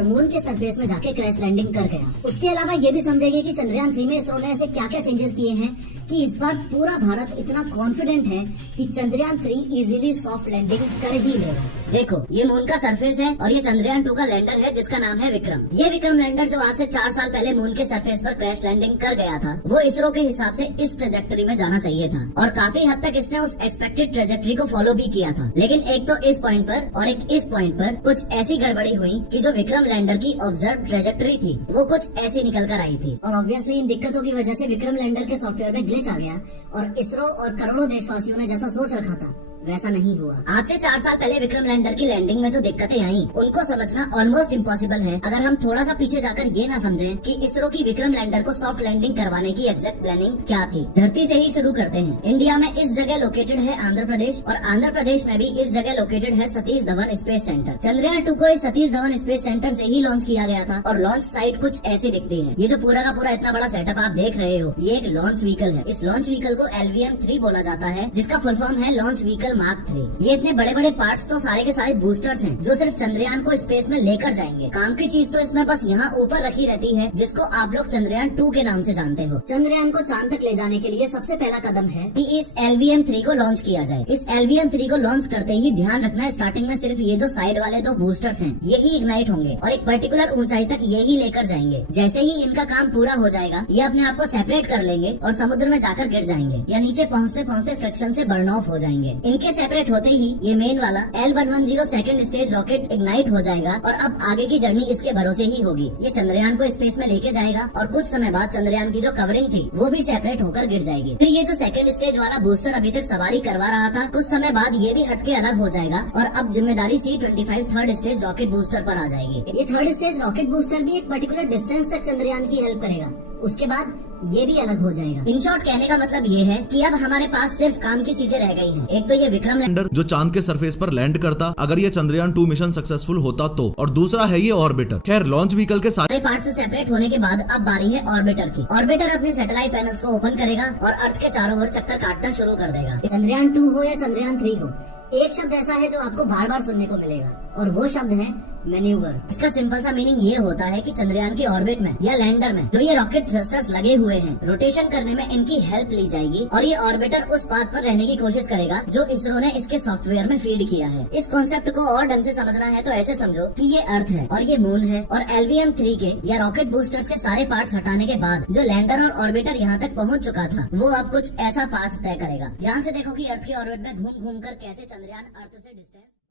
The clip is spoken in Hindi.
और मून के सरफेस में जाके क्रैश लैंडिंग कर गया। उसके अलावा ये भी समझेंगे कि चंद्रयान 3 में इसरो ने ऐसे क्या क्या चेंजेस किए हैं कि इस बार पूरा भारत इतना कॉन्फिडेंट है कि चंद्रयान 3 इजीली सॉफ्ट लैंडिंग कर ही लेगा। देखो, ये मून का सरफेस है और ये चंद्रयान 2 का लैंडर है जिसका नाम है विक्रम। ये विक्रम लैंडर जो आज से 4 साल पहले मून के सरफेस पर क्रैश लैंडिंग कर गया था, वो इसरो के हिसाब से इस ट्रेजेक्टरी में जाना चाहिए था और काफी हद तक इसने उस एक्सपेक्टेड ट्रेजेक्टरी को फॉलो भी किया था। लेकिन एक तो इस पॉइंट पर और एक इस पॉइंट पर कुछ ऐसी गड़बड़ी हुई कि जो विक्रम लैंडर की ऑब्जर्व ट्रेजेक्टरी थी वो कुछ ऐसी निकल कर आई थी और ऑब्वियसली इन दिक्कतों की वजह से विक्रम लैंडर के सॉफ्टवेयर में ग्लिच आ गया और इसरो और करोड़ों देशवासियों ने जैसा सोच रखा था वैसा नहीं हुआ। आज से 4 साल पहले विक्रम लैंडर की लैंडिंग में जो दिक्कतें आई उनको समझना ऑलमोस्ट इम्पॉसिबल है अगर हम थोड़ा सा पीछे जाकर ये ना समझें कि इसरो की विक्रम लैंडर को सॉफ्ट लैंडिंग करवाने की एग्जैक्ट प्लानिंग क्या थी। धरती से ही शुरू करते हैं। इंडिया में इस जगह लोकेटेड है आंध्र प्रदेश और आंध्र प्रदेश में भी इस जगह लोकेटेड है सतीश धवन स्पेस सेंटर। चंद्रयान 2 को इस सतीश धवन स्पेस सेंटर से ही लॉन्च किया गया था और लॉन्च साइट कुछ ऐसी दिखती है। ये जो पूरा का पूरा इतना बड़ा सेटअप आप देख रहे हो, ये एक लॉन्च व्हीकल है। इस लॉन्च व्हीकल को LVM-3 बोला जाता है जिसका फुल फॉर्म है लॉन्च व्हीकल मार्क 3। ये इतने बड़े बड़े पार्ट्स तो सारे के सारे बूस्टर्स हैं जो सिर्फ चंद्रयान को स्पेस में लेकर जाएंगे। काम की चीज तो इसमें बस यहाँ ऊपर रखी रहती है जिसको आप लोग चंद्रयान 2 के नाम से जानते हो। चंद्रयान को चांद तक ले जाने के लिए सबसे पहला कदम है कि इस LVM-3 को लॉन्च किया जाए। इस LVM-3 को लॉन्च करते ही ध्यान रखना है स्टार्टिंग में सिर्फ ये जो साइड वाले 2 बूस्टर्स हैं यही इग्नाइट होंगे और एक पर्टिकुलर ऊंचाई तक यही लेकर जाएंगे। जैसे ही इनका काम पूरा हो जाएगा ये अपने आप को सेपरेट कर लेंगे और समुद्र में जाकर गिर जाएंगे या नीचे पहुँचते पहुँचते फ्रिक्शन से बर्न ऑफ हो जाएंगे। इनके सेपरेट होते ही ये मेन वाला L110 second stage rocket ignite हो जाएगा और अब आगे की जर्नी इसके भरोसे ही होगी। ये चंद्रयान को स्पेस में लेके जाएगा और कुछ समय बाद चंद्रयान की जो कवरिंग थी वो भी सेपरेट होकर गिर जाएगी। फिर ये जो सेकंड स्टेज वाला बूस्टर अभी तक सवारी करवा रहा था कुछ समय बाद ये भी हटके अलग हो जाएगा और अब जिम्मेदारी C-25 third stage rocket booster पर आ जाएगी। ये थर्ड स्टेज रॉकेट बूस्टर भी एक पर्टिकुलर डिस्टेंस तक चंद्रयान की हेल्प करेगा, उसके बाद ये भी अलग हो जाएगा। इन शॉर्ट कहने का मतलब ये है कि अब हमारे पास सिर्फ काम की चीजें रह गई हैं। एक तो ये विक्रम लैंडर जो चांद के सरफेस पर लैंड करता अगर ये चंद्रयान 2 मिशन सक्सेसफुल होता तो, और दूसरा है ये ऑर्बिटर। खैर लॉन्च व्हीकल के सारे पार्ट से सेपरेट होने के बाद अब बारी है ऑर्बिटर की। ऑर्बिटर अपने सैटेलाइट पैनल्स को ओपन करेगा और अर्थ के चारों ओर चक्कर काटना शुरू कर देगा। चंद्रयान 2 हो या चंद्रयान 3 हो, एक शब्द ऐसा है जो आपको बार बार सुनने को मिलेगा और वो शब्द है मैन्यूवर। इसका सिंपल सा मीनिंग ये होता है कि चंद्रयान की ऑर्बिट में या लैंडर में जो ये रॉकेट थ्रस्टर्स लगे हुए हैं रोटेशन करने में इनकी हेल्प ली जाएगी और ये ऑर्बिटर उस पाथ पर रहने की कोशिश करेगा जो इसरो ने इसके सॉफ्टवेयर में फीड किया है। इस कॉन्सेप्ट को और ढंग से समझना है तो ऐसे समझो कि ये अर्थ है और ये मून है और LVM-3 के या रॉकेट बूस्टर्स के सारे पार्ट्स हटाने के बाद जो लैंडर और ऑर्बिटर यहाँ तक पहुँच चुका था वो अब कुछ ऐसा पाथ तय करेगा। ध्यान से देखो कि अर्थ की ऑर्बिट में घूम घूम कर कैसे चंद्रयान अर्थ से डिस्टेंस